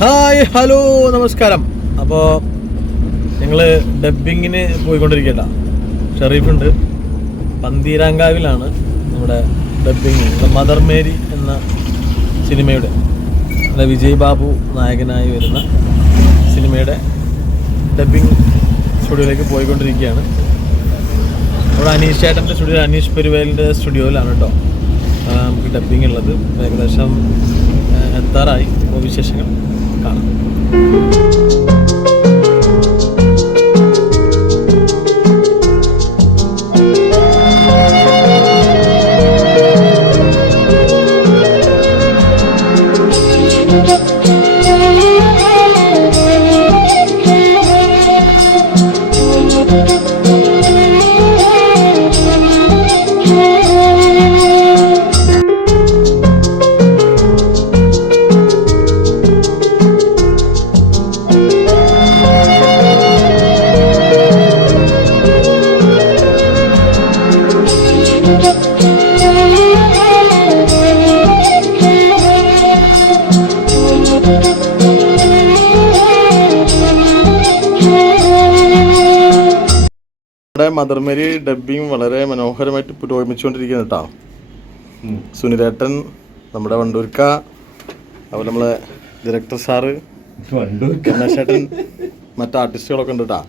Hi hello നമസ്കാരം. അപ്പോൾ ഞങ്ങൾ ഡബ്ബിങ്ങിന് പോയിക്കൊണ്ടിരിക്കട്ട. ഷെറീഫുണ്ട്, പന്തീരാങ്കാവിലാണ് നമ്മുടെ ഡബ്ബിങ്. മദർ മേരി എന്ന സിനിമയുടെ വിജയ് ബാബു നായകനായി വരുന്ന സിനിമയുടെ ഡബ്ബിങ് സ്റ്റുഡിയോയിലേക്ക് പോയിക്കൊണ്ടിരിക്കുകയാണ്. നമ്മുടെ അനീഷ് ചേട്ടൻ്റെ സ്റ്റുഡിയോ, അനീഷ് പെരുവേലിൻ്റെ സ്റ്റുഡിയോയിലാണ് കേട്ടോ നമുക്ക് ഡബ്ബിങ് ഉള്ളത്. ഏകദേശം എത്താറായി. അപ്പോൾ വിശേഷങ്ങൾ കാണാം. മദർ മേരി ഡബ്ബിങ് വളരെ മനോഹരമായിട്ട് പുരോഗമിച്ചുകൊണ്ടിരിക്കുന്നു കേട്ടോ. സുനിലേട്ടൻ, നമ്മുടെ വണ്ടൂർക്ക, അതുപോലെ നമ്മളെ ഡയറക്ടർ സാറ്, ഗണേശേട്ടൻ, മറ്റ് ആർട്ടിസ്റ്റുകളൊക്കെ ഉണ്ട് കേട്ടോ.